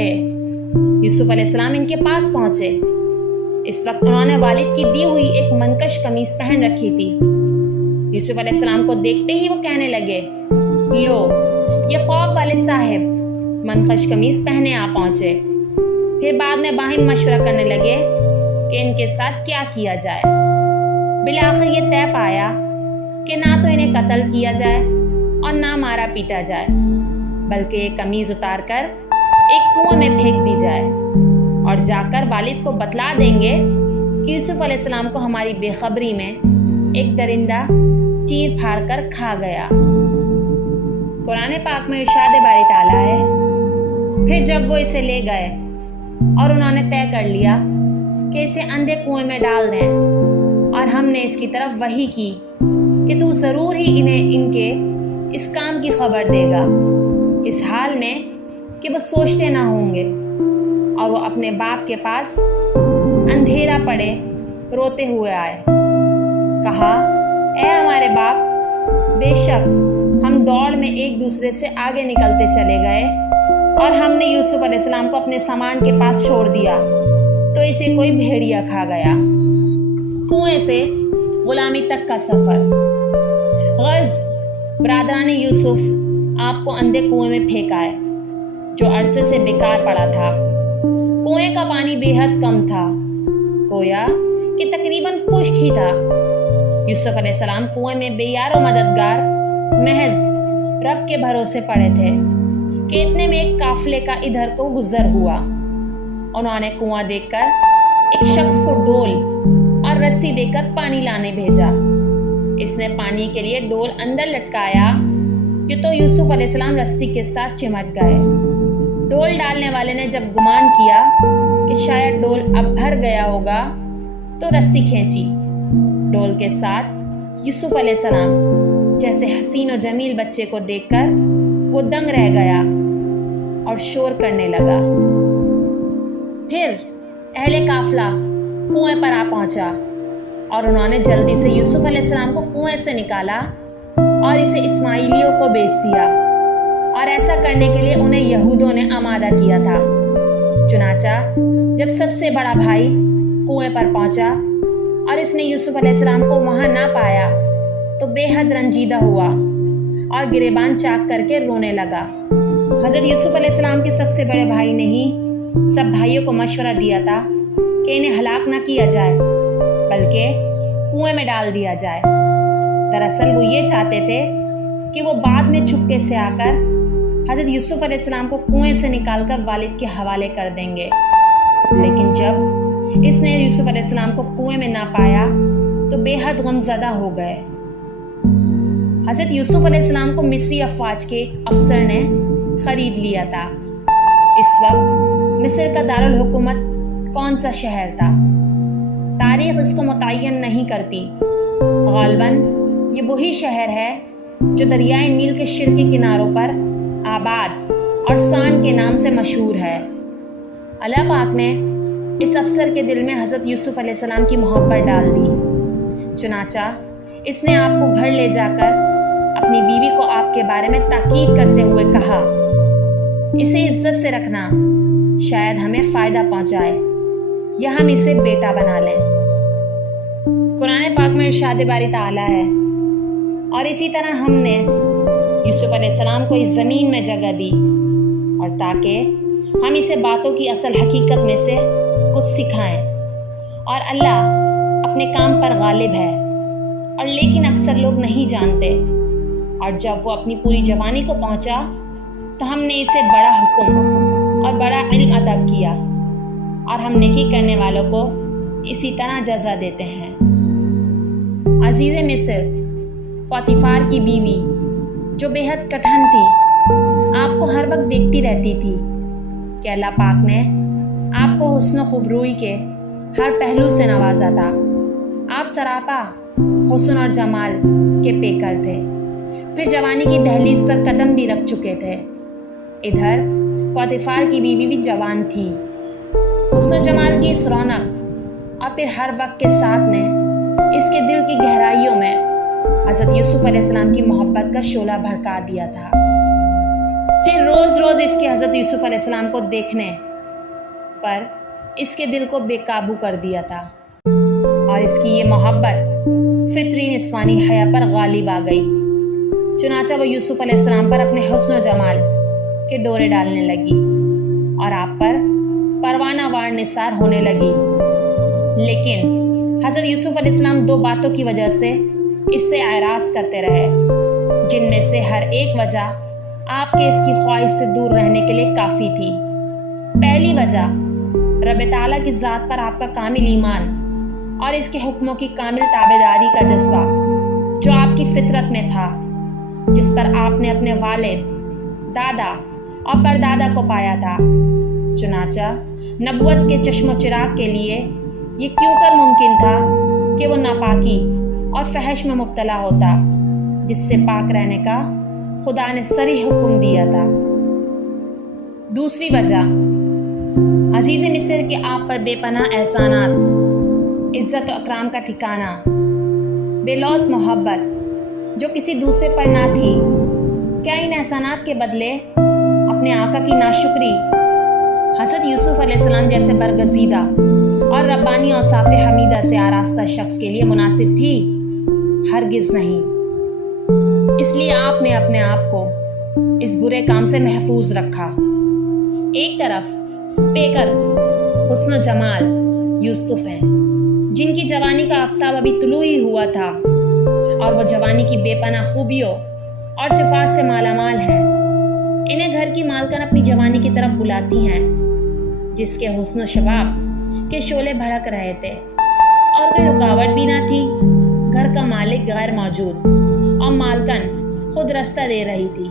تھے یوسف علیہ السلام ان کے پاس پہنچے۔ اس وقت انہوں نے والد کی دی ہوئی ایک منکش قمیص پہن رکھی تھی۔ یوسف علیہ السلام کو دیکھتے ہی وہ کہنے لگے، لو یہ خوف والے صاحب منکش قمیص پہنے آ پہنچے۔ پھر بعد میں باہم مشورہ کرنے لگے کہ ان کے ساتھ کیا کیا جائے۔ بالآخر یہ طے پایا کہ نہ تو انہیں قتل کیا جائے اور نہ مارا پیٹا جائے، بلکہ یہ قمیض اتار کر ایک کنویں میں پھینک دی جائے اور جا کر والد کو بتلا دیں گے کہ یوسف علیہ السلام کو ہماری بے خبری میں ایک درندہ چیر پھاڑ کر کھا گیا۔ قرآن پاک میں ارشاد باری تعالیٰ ہے، پھر جب وہ اسے لے گئے اور انہوں نے طے کر لیا کہ اسے اندھے کنویں میں ڈال دیں، اور ہم نے اس کی طرف وحی کی کہ تو ضرور ہی انہیں ان کے اس کام کی خبر دے گا، اس حال میں کہ وہ سوچتے نہ ہوں گے، اور وہ اپنے باپ کے پاس اندھیرا پڑے روتے ہوئے آئے۔ کہا، اے ہمارے باپ، بے شک ہم دوڑ میں ایک دوسرے سے آگے نکلتے چلے گئے اور ہم نے یوسف علیہ السلام کو اپنے سامان کے پاس چھوڑ دیا تو اسے کوئی بھیڑیا کھا گیا۔ کنویں سے غلامی تک کا سفر۔ غرض برادران یوسف آپ کو اندھے کنویں میں پھینکا ہے جو عرصے سے بیکار پڑا تھا۔ کنویں کا پانی بے حد کم تھا، گویا کہ تقریباً خشک ہی تھا۔ یوسف علیہ السلام کنویں میں بے یار و مددگار محض رب کے بھروسے پڑے تھے کہ اتنے میں ایک قافلے کا ادھر کو گزر ہوا۔ انہوں نے کنواں دیکھ کر ایک شخص کو ڈول اور رسی دے کر پانی لانے بھیجا۔ اس نے پانی کے لیے ڈول اندر لٹکایا کہ تو یوسف علیہ السلام رسی کے ساتھ چمٹ گئے۔ ڈول ڈالنے والے نے جب گمان کیا کہ شاید ڈول اب بھر گیا ہوگا تو رسی کھینچی۔ ڈول کے ساتھ یوسف علیہ السلام جیسے حسین و جمیل بچے کو دیکھ کر وہ دنگ رہ گیا اور شور کرنے لگا۔ پھر اہل قافلہ کنویں پر آ پہنچا اور انہوں نے جلدی سے یوسف علیہ السلام کو کنویں سے نکالا اور اسے اسماعیلیوں کو بیچ دیا، اور ایسا کرنے کے لیے انہیں یہودوں نے آمادہ کیا تھا۔ چنانچہ جب سب سے بڑا بھائی کنویں پر پہنچا اور اس نے یوسف علیہ السلام کو وہاں نہ پایا تو بے حد رنجیدہ ہوا اور گریبان چاک کر کے رونے لگا۔ حضرت یوسف علیہ السلام کے سب سے بڑے بھائی نے ہی سب بھائیوں کو مشورہ دیا تھا کہ انہیں ہلاک نہ کیا جائے بلکہ کنویں میں ڈال دیا جائے۔ دراصل وہ یہ چاہتے تھے کہ وہ بعد میں چھپکے سے آ کر حضرت یوسف علیہ السلام کو کنویں سے نکال کر والد کے حوالے کر دیں گے، لیکن جب اس نے یوسف علیہ السلام کو کنویں میں نہ پایا تو بے حد غمزدہ ہو گئے۔ حضرت یوسف علیہ السلام کو مصری افواج کے ایک افسر نے خرید لیا تھا۔ اس وقت مصر کا دارالحکومت کون سا شہر تھا، تاریخ اس کو متعین نہیں کرتی۔ غالباً یہ وہی شہر ہے جو دریائے نیل کے شرقی کناروں پر آباد اور سان کے نام سے مشہور ہے۔ اللہ پاک نے اس افسر کے دل میں حضرت یوسف علیہ السلام کی محبت ڈال دی، چنانچہ اس نے آپ کو گھر لے جا کر اپنی بیوی کو آپ کے بارے میں تاکید کرتے ہوئے کہا، اسے عزت سے رکھنا، شاید ہمیں فائدہ پہنچائے یا ہم اسے بیٹا بنا لیں۔ قرآن پاک میں ارشاد باری تعالیٰ ہے، اور اسی طرح ہم نے یوسف علیہ السلام کو اس زمین میں جگہ دی، اور تاکہ ہم اسے باتوں کی اصل حقیقت میں سے کچھ سکھائیں، اور اللہ اپنے کام پر غالب ہے، اور لیکن اکثر لوگ نہیں جانتے۔ اور جب وہ اپنی پوری جوانی کو پہنچا تو ہم نے اسے بڑا حکم اور بڑا علم عطا کیا، اور ہم نیکی کرنے والوں کو اسی طرح جزا دیتے ہیں۔ عزیز مصر پوتیفار کی بیوی جو بے حد کٹھن تھی، آپ کو ہر وقت دیکھتی رہتی تھی کہ اللہ پاک نے آپ کو حسن و خوبروئی کے ہر پہلو سے نوازا تھا۔ آپ سراپا حسن اور جمال کے پیکر تھے، پھر جوانی کی دہلیز پر قدم بھی رکھ چکے تھے۔ ادھر پوتیفار کی بیوی بھی جوان تھی۔ حسن و جمال کی اس رونق اور پھر ہر وقت کے ساتھ نے اس کے دل کی گہرائیوں میں حضرت یوسف علیہ السلام کی محبت کا شعلہ بھڑکا دیا تھا۔ پھر روز روز اس کے حضرت یوسف علیہ السلام کو دیکھنے پر اس کے دل کو بے قابو کر دیا تھا، اور اس کی یہ محبت فطری نسوانی حیا پر غالب آ گئی۔ چنانچہ وہ یوسف علیہ السلام پر اپنے حسن و جمال کے ڈورے ڈالنے لگی اور آپ پر پروانہ وار نثار ہونے لگی۔ لیکن حضرت یوسف علیہ السلام دو باتوں کی وجہ سے اس سے اعراض کرتے رہے، جن میں سے ہر ایک وجہ آپ کے اس کی خواہش سے دور رہنے کے لیے کافی تھی۔ پہلی وجہ رب تعالیٰ کی ذات پر آپ کا کامل ایمان اور اس کے حکموں کی کامل تابعداری کا جذبہ جو آپ کی فطرت میں تھا، جس پر آپ نے اپنے والد، دادا اور پردادا کو پایا تھا۔ چنانچہ نبوت کے چشم و چراغ کے لیے یہ کیوں کر ممکن تھا کہ وہ ناپاکی اور فحش میں مبتلا ہوتا، جس سے پاک رہنے کا خدا نے صریح حکم دیا تھا۔ دوسری وجہ عزیز مصر کے آپ پر بے پناہ احسانات، عزت و اکرام کا ٹھکانہ، بے لوث محبت جو کسی دوسرے پر نہ تھی۔ کیا ان احسانات کے بدلے اپنے آقا کی ناشکری حضرت یوسف علیہ السلام جیسے برگزیدہ اور ربانی اوصاف حمیدہ سے آراستہ شخص کے لیے مناسب تھی؟ ہرگز نہیں۔ اس لیے آپ نے اپنے آپ کو اس برے کام سے محفوظ رکھا۔ ایک طرف پیکر حسن و جمال یوسف ہیں، جن کی جوانی کا آفتاب ابھی طلوع ہی ہوا تھا، اور وہ جوانی کی بے پناہ خوبیوں اور صفات سے مالا مال ہیں۔ انہیں گھر کی مالکن اپنی جوانی کی طرف بلاتی ہیں، جس کے حسن و شباب کے شعلے بھڑک رہے تھے، اور کوئی رکاوٹ بھی نہ تھی۔ گھر کا مالک غیر موجود اور مالکن خود رستہ دے رہی تھی،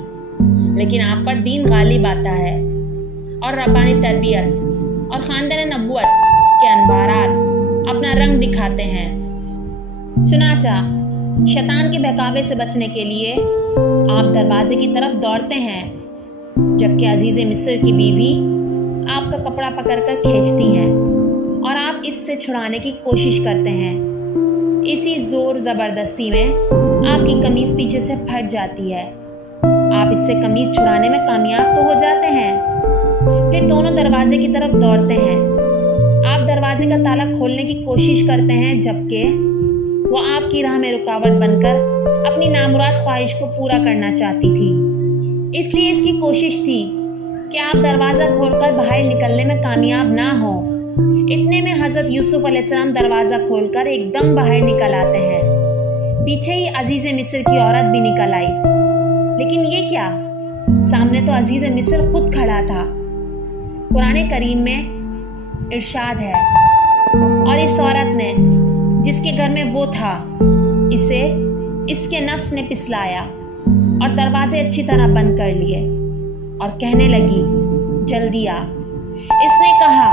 لیکن آپ پر دین غالب آتا ہے اور ربانی تربیت اور خاندان نبوت کے انبارات اپنا رنگ دکھاتے ہیں۔ چنانچہ شیطان کے بہکاوے سے بچنے کے لیے آپ دروازے کی طرف دوڑتے ہیں، جبکہ عزیز مصر کی بیوی آپ کا کپڑا پکڑ کر کھینچتی ہیں اور آپ اس سے چھڑانے کی کوشش کرتے ہیں۔ اسی زور زبردستی میں آپ کی قمیض پیچھے سے پھٹ جاتی ہے۔ آپ اس سے قمیض چھڑانے میں کامیاب تو ہو جاتے ہیں، پھر دونوں دروازے کی طرف دوڑتے ہیں۔ آپ دروازے کا تالا کھولنے کی کوشش کرتے ہیں، جبکہ وہ آپ کی راہ میں رکاوٹ بن کر اپنی نامراد خواہش کو پورا کرنا چاہتی تھی۔ اس لیے اس کی کوشش تھی کہ آپ دروازہ کھول کر باہر نکلنے میں کامیاب نہ ہوں۔ اتنے میں حضرت یوسف علیہ السلام دروازہ کھول کر ایک دم باہر نکل آتے ہیں۔ پیچھے ہی عزیز مصر کی عورت بھی نکل آئی، لیکن یہ کیا؟ سامنے تو عزیز مصر خود کھڑا تھا۔ قرآن کریم میں ارشاد ہے، اور اس عورت نے جس کے گھر میں وہ تھا، اسے اس کے نفس نے پسلایا اور دروازے اچھی طرح بند کر لیے، اور کہنے لگی جلدی آ۔ اس نے کہا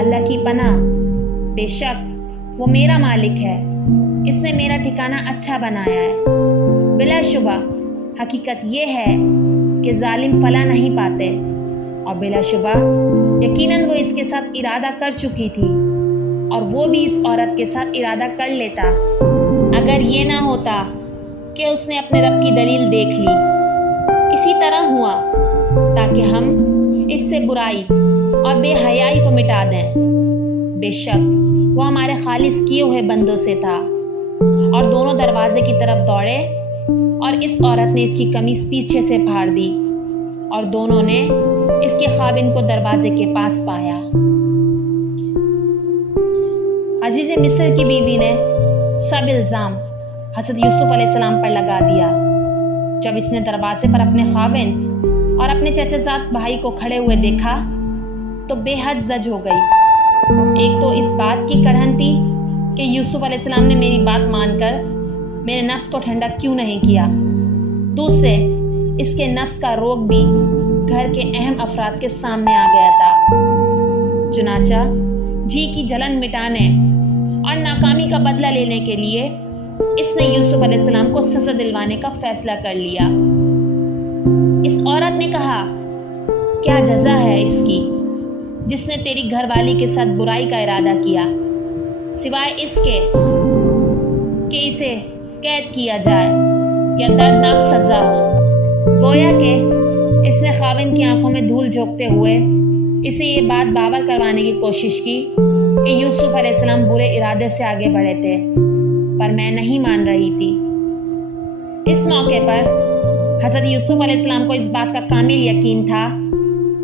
اللہ کی پناہ، بے شک وہ میرا مالک ہے، اس نے میرا ٹھکانہ اچھا بنایا ہے۔ بلا شبہ حقیقت یہ ہے کہ ظالم فلاح نہیں پاتے، اور بلا شبہ یقیناً وہ اس کے ساتھ ارادہ کر چکی تھی، اور وہ بھی اس عورت کے ساتھ ارادہ کر لیتا اگر یہ نہ ہوتا کہ اس نے اپنے رب کی دلیل دیکھ لی۔ اسی طرح ہوا تاکہ ہم اس سے برائی اور بے حیائی کو مٹا دیں۔ بے شک وہ ہمارے خالص کیے ہوئے بندوں سے تھا۔ اور دونوں دروازے کی طرف دوڑے، اور اس عورت نے اس کی قمیص پیچھے سے پھاڑ دی، اور دونوں نے اس کے خاوند کو دروازے کے پاس پایا۔ عزیز مصر کی بیوی نے سب الزام حضرت یوسف علیہ السلام پر لگا دیا۔ جب اس نے دروازے پر اپنے خاوند اور اپنے چچا زاد بھائی کو کھڑے ہوئے دیکھا تو بے حد زج ہو گئی۔ ایک تو اس بات کی کڑھن تھی کہ یوسف علیہ السلام نے میری بات مان کر میرے نفس کو ٹھنڈا کیوں نہیں کیا۔ دوسرے اس کے نفس کا روگ بھی گھر کے اہم افراد کے سامنے آ گیا تھا۔ چنانچہ جی کی جلن مٹانے اور ناکامی کا بدلہ لینے کے لیے اس نے یوسف علیہ السلام کو سزا دلوانے کا فیصلہ کر لیا۔ اس عورت نے کہا کیا جزا ہے اس کی جس نے تیری گھر والی کے ساتھ برائی کا ارادہ کیا، سوائے اس کے کہ اسے قید کیا جائے یا دردناک سزا ہو۔ گویا کہ اس نے خاوند کی آنکھوں میں دھول جھونکتے ہوئے اسے یہ بات باور کروانے کی کوشش کی کہ یوسف علیہ السلام برے ارادے سے آگے بڑھے تھے، پر میں نہیں مان رہی تھی۔ اس موقع پر حضرت یوسف علیہ السلام کو اس بات کا کامل یقین تھا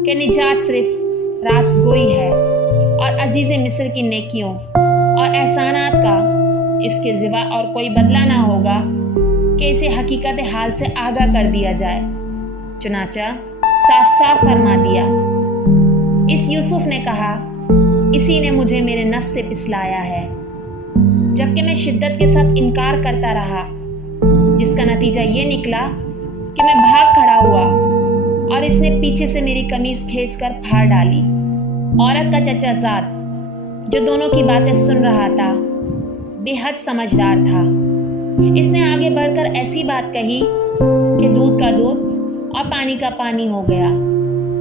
کہ نجات صرف راست گوئی ہے اور عزیز مصر کی نیکیوں اور احسانات کا اس کے سوا اور کوئی بدلہ نہ ہوگا کہ اسے حقیقت حال سے آگاہ کر دیا جائے۔ چنانچہ صاف صاف فرما دیا۔ اس یوسف نے کہا، اسی نے مجھے میرے نفس سے پسلایا ہے، جبکہ میں شدت کے ساتھ انکار کرتا رہا، جس کا نتیجہ یہ نکلا کہ میں بھاگ کھڑا ہوا اور اس نے پیچھے سے میری قمیص کھینچ کر پھاڑ ڈالی۔ عورت کا چچا زاد جو دونوں کی باتیں سن رہا تھا بے حد سمجھدار تھا۔ اس نے آگے بڑھ کر ایسی بات کہی کہ دودھ کا دودھ اور پانی کا پانی ہو گیا۔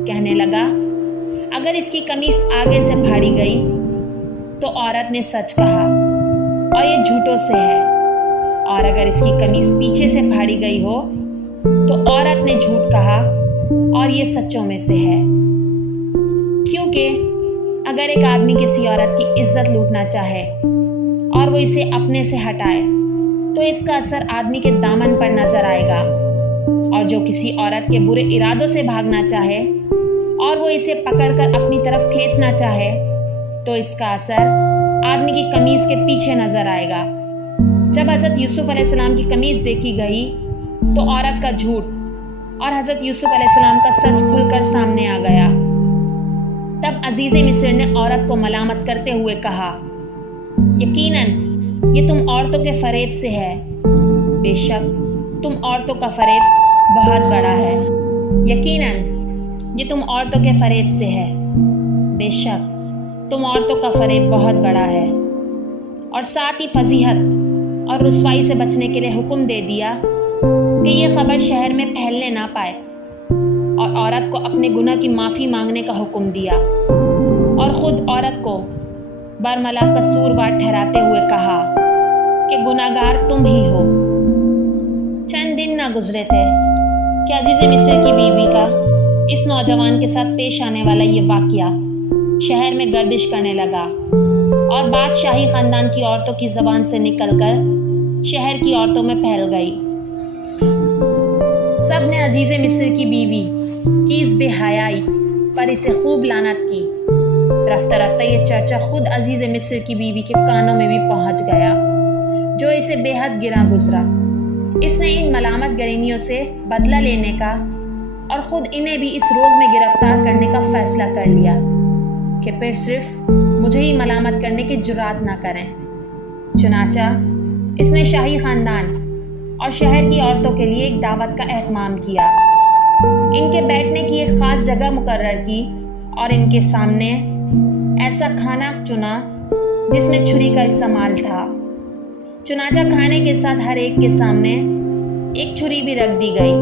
کہنے لگا، اگر اس کی قمیص آگے سے پھاڑی گئی تو عورت نے سچ کہا اور یہ جھوٹوں سے ہے، اور اگر اس کی قمیص پیچھے سے پھاڑی گئی ہو تو عورت نے جھوٹ کہا اور یہ سچوں میں سے ہے۔ کیونکہ اگر ایک آدمی کسی عورت کی عزت لوٹنا چاہے اور وہ اسے اپنے سے ہٹائے تو اس کا اثر آدمی کے دامن پر نظر آئے گا، اور جو کسی عورت کے برے ارادوں سے بھاگنا چاہے اور وہ اسے پکڑ کر اپنی طرف کھینچنا چاہے تو اس کا اثر آدمی کی قمیص کے پیچھے نظر آئے گا۔ جب حضرت یوسف علیہ السلام کی قمیص دیکھی گئی تو عورت کا جھوٹ اور حضرت یوسف علیہ السلام کا سچ کھل کر سامنے آ گیا۔ تب عزیز مصر نے عورت کو ملامت کرتے ہوئے کہا، یقیناً یہ تم عورتوں کے فریب سے ہے، بے شک تم عورتوں کا فریب بہت بڑا ہے۔ یقیناً یہ تم عورتوں کے فریب سے ہے، بے شک تم عورتوں کا فریب بہت بڑا ہے۔ اور ساتھ ہی فضیحت اور رسوائی سے بچنے کے لیے حکم دے دیا کہ یہ خبر شہر میں پھیلنے نہ پائے، اور عورت کو اپنے گناہ کی معافی مانگنے کا حکم دیا، اور خود عورت کو برملا قصوروار ٹھہراتے ہوئے کہا کہ گناہگار تم ہی ہو۔ چند دن نہ گزرے تھے کہ عزیز مصر کی بیوی کا اس نوجوان کے ساتھ پیش آنے والا یہ واقعہ شہر میں گردش کرنے لگا، اور بات شاہی خاندان کی عورتوں کی زبان سے نکل کر شہر کی عورتوں میں پھیل گئی۔ سب نے عزیز مصر کی بیوی کی اس بے حیائی پر اسے خوب لعنت کی۔ رفتہ رفتہ یہ چرچا خود عزیز مصر کی بیوی کے کانوں میں بھی پہنچ گیا، جو اسے بے حد گراں گزرا۔ اس نے ان ملامت گریمیوں سے بدلہ لینے کا اور خود انہیں بھی اس روگ میں گرفتار کرنے کا فیصلہ کر لیا کہ پھر صرف مجھے ہی ملامت کرنے کی جرات نہ کریں۔ چنانچہ اس نے شاہی خاندان اور شہر کی عورتوں کے لیے ایک دعوت کا اہتمام کیا، ان کے بیٹھنے کی ایک خاص جگہ مقرر کی اور ان کے سامنے ایسا کھانا چنا جس میں چھری کا استعمال تھا۔ چنانچہ کھانے کے ساتھ ہر ایک کے سامنے ایک چھری بھی رکھ دی گئی۔